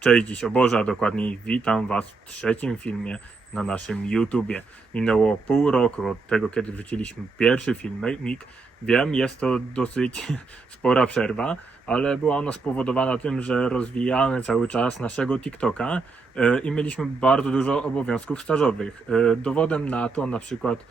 Cześć, dziś o Boże, a dokładniej witam Was w trzecim filmie na naszym YouTubie. Minęło pół roku od tego, kiedy wrzuciliśmy pierwszy filmik. Wiem, jest to dosyć spora przerwa, ale była ona spowodowana tym, że rozwijamy cały czas naszego TikToka e, i mieliśmy bardzo dużo obowiązków stażowych. E, Dowodem na to na przykład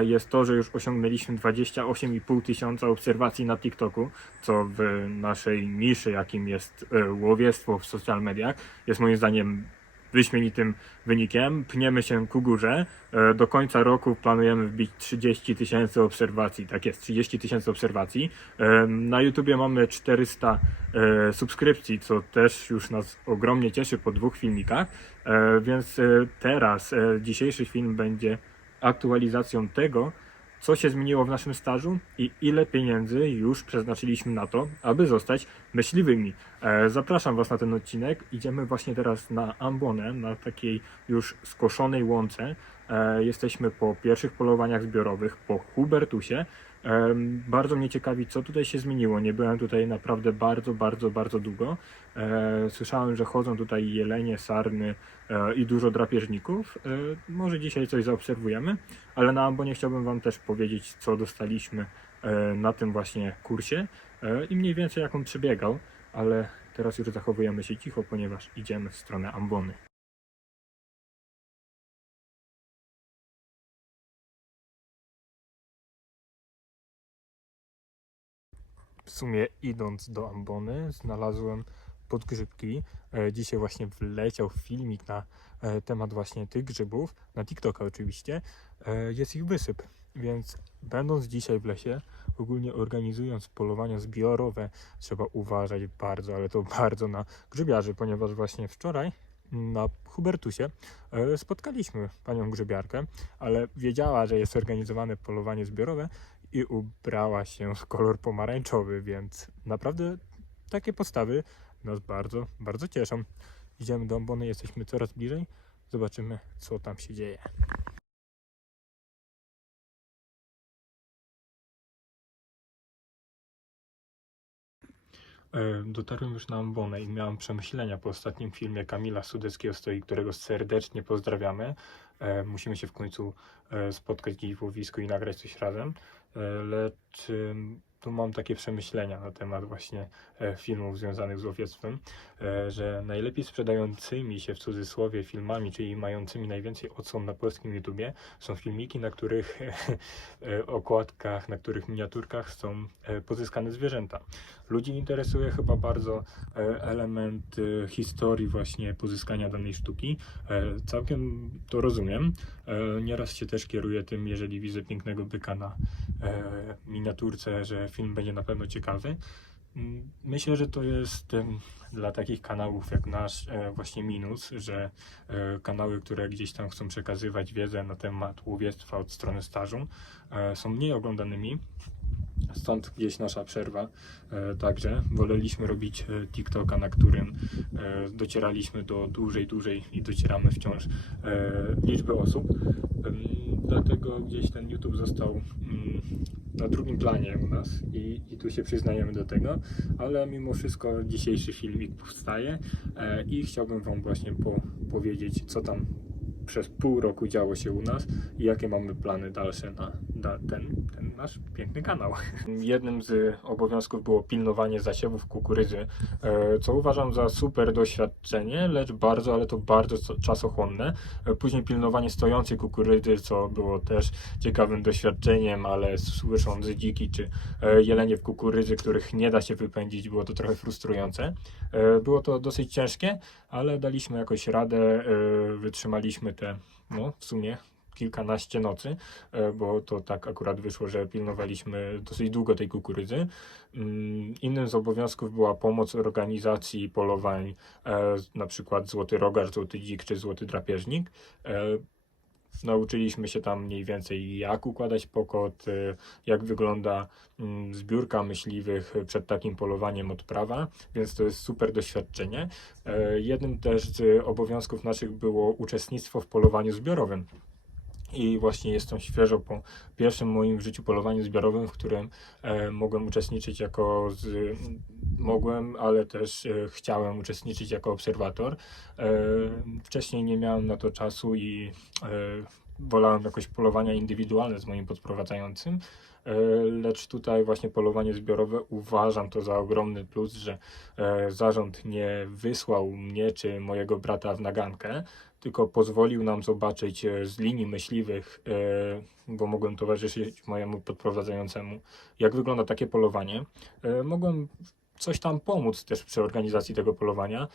jest to, że już osiągnęliśmy 28,5 tysiąca obserwacji na TikToku, co w naszej niszy, jakim jest e, łowiectwo w social mediach, jest moim zdaniem wyśmienitym wynikiem. Pniemy się ku górze. E, Do końca roku planujemy wbić 30 tysięcy obserwacji. Tak jest, 30 tysięcy obserwacji. E, Na YouTubie mamy 400 e, subskrypcji, co też już nas ogromnie cieszy po dwóch filmikach. E, Więc e, teraz e, dzisiejszy film będzie aktualizacją tego, co się zmieniło w naszym stażu i ile pieniędzy już przeznaczyliśmy na to, aby zostać myśliwymi. E, Zapraszam Was na ten odcinek. Idziemy właśnie teraz na Ambonę, na takiej już skoszonej łące. E, Jesteśmy po pierwszych polowaniach zbiorowych, po Hubertusie. Bardzo mnie ciekawi, co tutaj się zmieniło. Nie byłem tutaj naprawdę bardzo, bardzo, bardzo długo. E, Słyszałem, że chodzą tutaj jelenie, sarny e, i dużo drapieżników. E, Może dzisiaj coś zaobserwujemy, ale na Ambonie chciałbym Wam też powiedzieć, co dostaliśmy na tym właśnie kursie i mniej więcej jak on przebiegał, ale teraz już zachowujemy się cicho, ponieważ idziemy w stronę Ambony. W sumie idąc do Ambony znalazłem podgrzybki. E, Dzisiaj właśnie wleciał filmik na e, temat właśnie tych grzybów, na TikToka oczywiście. E, Jest ich wysyp, więc będąc dzisiaj w lesie, ogólnie organizując polowania zbiorowe, trzeba uważać bardzo, ale to bardzo na grzybiarzy, ponieważ właśnie wczoraj na Hubertusie spotkaliśmy panią grzybiarkę, ale wiedziała, że jest organizowane polowanie zbiorowe i ubrała się w kolor pomarańczowy, więc naprawdę takie postawy nas bardzo, bardzo cieszą. Idziemy do Ambony, jesteśmy coraz bliżej. Zobaczymy, co tam się dzieje. E, Dotarłem już na Ambonę i miałem przemyślenia po ostatnim filmie Kamila Sudeckiego którego serdecznie pozdrawiamy. E, Musimy się w końcu e, spotkać gdzieś w łowisku i nagrać coś razem. E, Lecz tu mam takie przemyślenia na temat właśnie e, filmów związanych z łowiectwem, e, że najlepiej sprzedającymi się w cudzysłowie filmami, czyli mającymi najwięcej odsłon na polskim YouTubie, są filmiki, na których e, okładkach, na których miniaturkach są pozyskane zwierzęta. Ludzi interesuje chyba bardzo element historii właśnie pozyskania danej sztuki. Całkiem to rozumiem. Nieraz się też kieruję tym, jeżeli widzę pięknego byka na miniaturce, że film będzie na pewno ciekawy. Mm, Myślę, że to jest dla takich kanałów jak nasz e, właśnie minus, że e, kanały, które gdzieś tam chcą przekazywać wiedzę na temat łowiectwa od strony stażu, e, są mniej oglądanymi. Stąd gdzieś nasza przerwa. Także woleliśmy robić TikToka, na którym docieraliśmy do dłużej, dłużej i docieramy wciąż liczby osób. Dlatego gdzieś ten YouTube został mm, na drugim planie u nas i, i tu się przyznajemy do tego, ale mimo wszystko dzisiejszy filmik powstaje e, i chciałbym Wam właśnie po, powiedzieć, co tam przez pół roku działo się u nas i jakie mamy plany dalsze na, ten, ten nasz piękny kanał. Jednym z obowiązków było pilnowanie zasiewów kukurydzy, e, co uważam za super doświadczenie, lecz bardzo, ale to bardzo czasochłonne. E, Później pilnowanie stojącej kukurydzy, co było też ciekawym doświadczeniem, ale słysząc dziki czy e, jelenie w kukurydzy, których nie da się wypędzić, było to trochę frustrujące. Było to dosyć ciężkie, ale daliśmy jakoś radę, wytrzymaliśmy te, no w sumie kilkanaście nocy, e, bo to tak akurat wyszło, że pilnowaliśmy dosyć długo tej kukurydzy. Mm, Innym z obowiązków była pomoc organizacji polowań, e, na przykład Złoty Rogar, Złoty Dzik czy Złoty Drapieżnik. E, Nauczyliśmy się tam mniej więcej jak układać pokot, jak wygląda mm, zbiórka myśliwych przed takim polowaniem odprawa, więc to jest super doświadczenie. Jednym też z obowiązków naszych było uczestnictwo w polowaniu zbiorowym. I właśnie jestem świeżo po pierwszym moim w życiu polowaniu zbiorowym, w którym e, mogłem uczestniczyć jako z, mogłem, ale też e, chciałem uczestniczyć jako obserwator. E, wcześniej nie miałem na to czasu i e, wolałem jakoś polowania indywidualne z moim podprowadzającym. E, Lecz tutaj właśnie polowanie zbiorowe uważam to za ogromny plus, że e, zarząd nie wysłał mnie czy mojego brata w nagankę, tylko pozwolił nam zobaczyć e, z linii myśliwych, e, bo mogłem towarzyszyć mojemu podprowadzającemu, jak wygląda takie polowanie. E, Mogłem coś tam pomóc też przy organizacji tego polowania.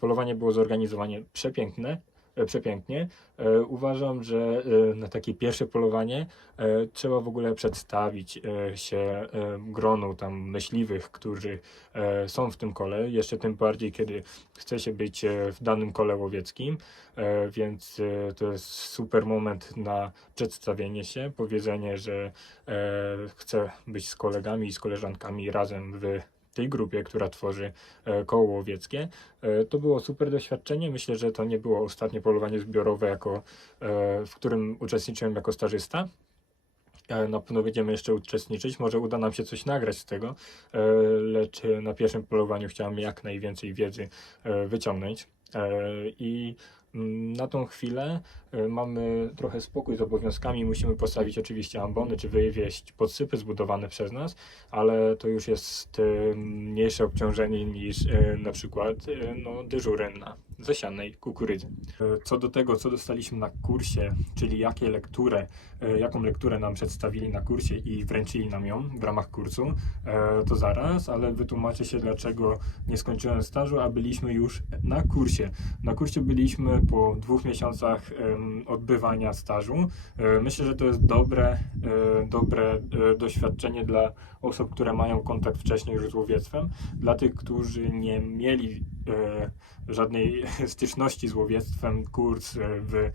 Polowanie było zorganizowanie przepiękne, przepięknie. E, Uważam, że e, na takie pierwsze polowanie e, trzeba w ogóle przedstawić e, się e, gronu tam myśliwych, którzy e, są w tym kole, jeszcze tym bardziej, kiedy chce się być e, w danym kole łowieckim, e, więc e, to jest super moment na przedstawienie się, powiedzenie, że e, chcę być z kolegami i z koleżankami razem w tej grupie, która tworzy e, koło łowieckie. E, To było super doświadczenie. Myślę, że to nie było ostatnie polowanie zbiorowe, jako, e, w którym uczestniczyłem jako stażysta. Na pewno będziemy jeszcze uczestniczyć. Może uda nam się coś nagrać z tego, lecz na pierwszym polowaniu chciałem jak najwięcej wiedzy wyciągnąć. I na tą chwilę e, mamy trochę spokój z obowiązkami. Musimy postawić oczywiście ambony, czy wywieźć podsypy zbudowane przez nas, ale to już jest e, mniejsze obciążenie niż e, na przykład no, dyżury na zasianej kukurydzy. Co do tego, co dostaliśmy na kursie, czyli jakie lekturę, jaką lekturę nam przedstawili na kursie i wręczyli nam ją w ramach kursu, to zaraz, ale wytłumaczę się, dlaczego nie skończyłem stażu, a byliśmy już na kursie. Na kursie byliśmy po dwóch miesiącach odbywania stażu. E, Myślę, że to jest dobre, e, dobre e, doświadczenie dla osób, które mają kontakt wcześniej już z łowiectwem. Dla tych, którzy nie mieli żadnej styczności z łowiectwem, kurs w,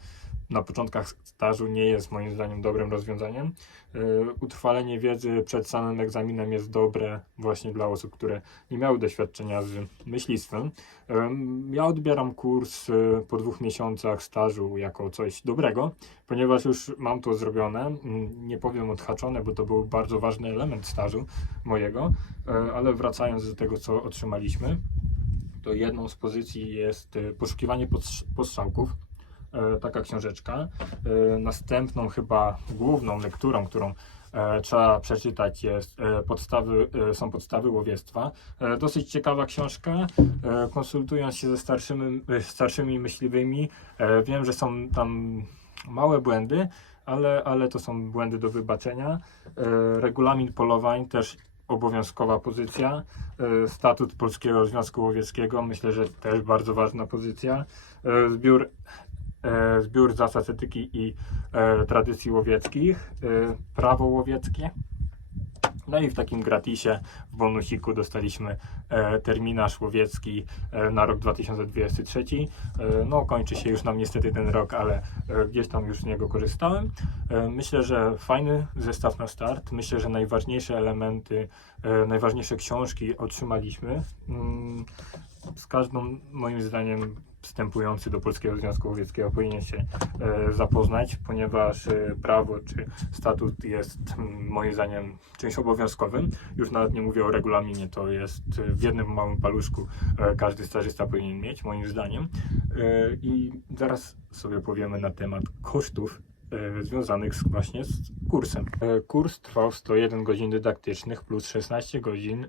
na początkach stażu nie jest moim zdaniem dobrym rozwiązaniem. E, Utrwalenie wiedzy przed samym egzaminem jest dobre właśnie dla osób, które nie miały doświadczenia z myślistwem. Em, Ja odbieram kurs e, po dwóch miesiącach stażu jako coś dobrego, ponieważ już mam to zrobione. Mm, Nie powiem odhaczone, bo to był bardzo ważny element stażu mojego, e, ale wracając do tego, co otrzymaliśmy, to jedną z pozycji jest e, poszukiwanie postrz- postrzałków. E, Taka książeczka. E, Następną chyba główną lekturą, którą e, trzeba przeczytać jest podstawy, są podstawy łowiectwa. Dosyć ciekawa książka. Konsultując się ze starszymi, starszymi myśliwymi, wiem, że są tam małe błędy, ale, ale to są błędy do wybaczenia. Regulamin polowań też obowiązkowa pozycja. Statut Polskiego Związku Łowieckiego, myślę, że też bardzo ważna pozycja. Zbiór, zbiór zasad etyki i e, tradycji łowieckich, e, prawo łowieckie. No i w takim gratisie w bonusiku dostaliśmy e, terminarz łowiecki e, na rok 2023. E, no kończy się już nam niestety ten rok, ale e, gdzieś tam już z niego korzystałem. E, myślę, że fajny zestaw na start. Myślę, że najważniejsze elementy, e, najważniejsze książki otrzymaliśmy. Mm, z każdą moim zdaniem wstępujący do Polskiego Związku Łowieckiego powinien się e, zapoznać, ponieważ e, prawo czy statut jest moim zdaniem czymś obowiązkowym. Już nawet nie mówię o regulaminie, to jest e, w jednym małym paluszku każdy stażysta powinien mieć, moim zdaniem. I zaraz sobie powiemy na temat kosztów związanych z, właśnie z kursem. Kurs trwał 101 godzin dydaktycznych plus 16 godzin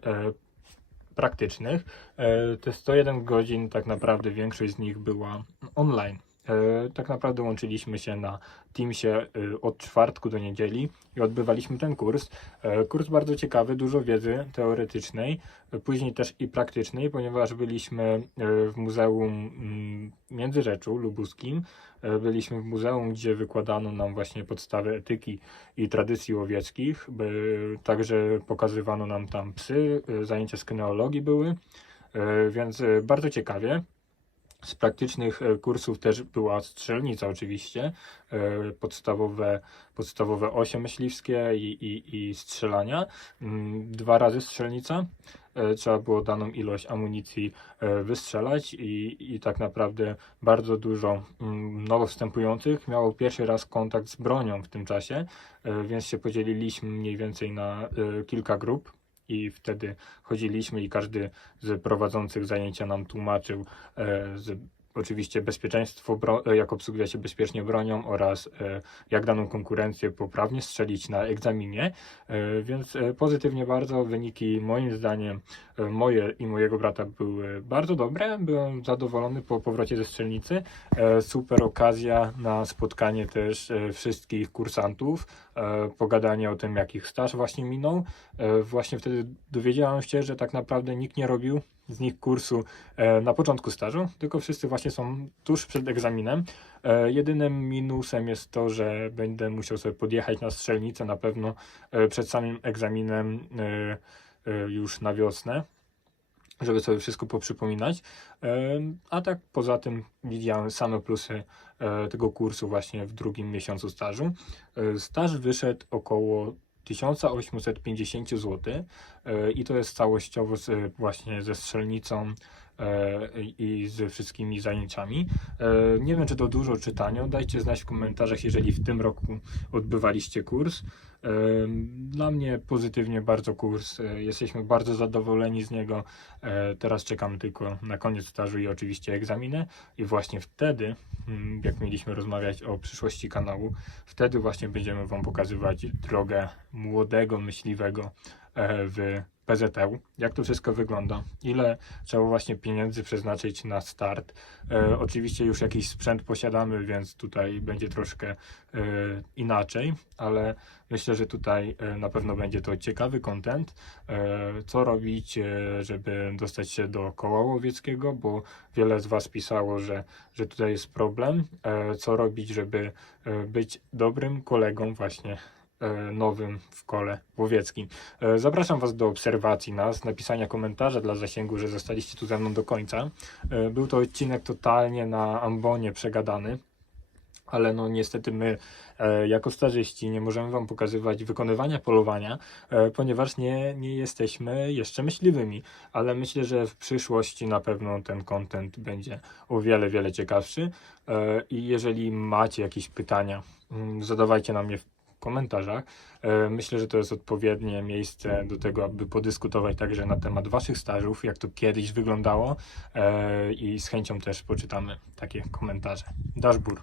praktycznych. E, Te 101 godzin, tak naprawdę większość z nich była online. E, Tak naprawdę łączyliśmy się na Teamsie e, od czwartku do niedzieli i odbywaliśmy ten kurs. E, Kurs bardzo ciekawy, dużo wiedzy teoretycznej, później też i praktycznej, ponieważ byliśmy w Muzeum mm, Międzyrzeczu Lubuskim. Byliśmy w muzeum, gdzie wykładano nam właśnie podstawy etyki i tradycji łowieckich. Także pokazywano nam tam psy, zajęcia z były, więc bardzo ciekawie. Z praktycznych e, kursów też była strzelnica oczywiście, e, podstawowe, podstawowe osie myśliwskie i, i, i strzelania, Mm, dwa razy strzelnica. e, trzeba było daną ilość amunicji wystrzelać i, i tak naprawdę bardzo dużo mm, nowo wstępujących miało pierwszy raz kontakt z bronią w tym czasie, więc się podzieliliśmy mniej więcej na kilka grup i wtedy chodziliśmy i każdy z prowadzących zajęcia nam tłumaczył e, z, oczywiście bezpieczeństwo, e, jak obsługuje się bezpiecznie bronią oraz e, jak daną konkurencję poprawnie strzelić na egzaminie, e, więc pozytywnie bardzo wyniki moim zdaniem moje i mojego brata były bardzo dobre, byłem zadowolony po powrocie ze strzelnicy, super okazja na spotkanie też wszystkich kursantów, pogadanie o tym jak ich staż właśnie minął, Właśnie wtedy dowiedziałem się, że tak naprawdę nikt nie robił z nich kursu e, na początku stażu, tylko wszyscy właśnie są tuż przed egzaminem. E, Jedynym minusem jest to, że będę musiał sobie podjechać na strzelnicę na pewno e, przed samym egzaminem już na wiosnę, żeby sobie wszystko poprzypominać. A tak poza tym widziałem same plusy tego kursu właśnie w drugim miesiącu stażu. Staż wyszedł około 1850 zł e, i to jest całościowo z, właśnie ze strzelnicą e, i ze wszystkimi zajęciami. E, Nie wiem, czy to dużo czytania. Dajcie znać w komentarzach, jeżeli w tym roku odbywaliście kurs. E, Dla mnie pozytywnie bardzo kurs. E, Jesteśmy bardzo zadowoleni z niego. E, Teraz czekamy tylko na koniec stażu i oczywiście egzaminy. I właśnie wtedy, mm, jak mieliśmy rozmawiać o przyszłości kanału, wtedy właśnie będziemy Wam pokazywać drogę młodego myśliwego e, w PZU, jak to wszystko wygląda, ile trzeba właśnie pieniędzy przeznaczyć na start. E, oczywiście już jakiś sprzęt posiadamy, więc tutaj będzie troszkę e, inaczej, ale myślę, że tutaj e, na pewno będzie to ciekawy content. E, co robić, e, żeby dostać się do koła łowieckiego, bo wiele z Was pisało, że, że tutaj jest problem. E, co robić, żeby e, być dobrym kolegą właśnie e, nowym w kole łowieckim. E, Zapraszam Was do obserwacji nas, napisania komentarza dla zasięgu, że zostaliście tu ze mną do końca. E, Był to odcinek totalnie na ambonie przegadany, ale no niestety my e, jako starzyści nie możemy Wam pokazywać wykonywania polowania, e, ponieważ nie, nie jesteśmy jeszcze myśliwymi, ale myślę, że w przyszłości na pewno ten content będzie o wiele, wiele ciekawszy e, i jeżeli macie jakieś pytania, mm, zadawajcie nam je w komentarzach. E, Myślę, że to jest odpowiednie miejsce do tego, aby podyskutować także na temat Waszych stażów, jak to kiedyś wyglądało e, i z chęcią też poczytamy takie komentarze. Dashbur.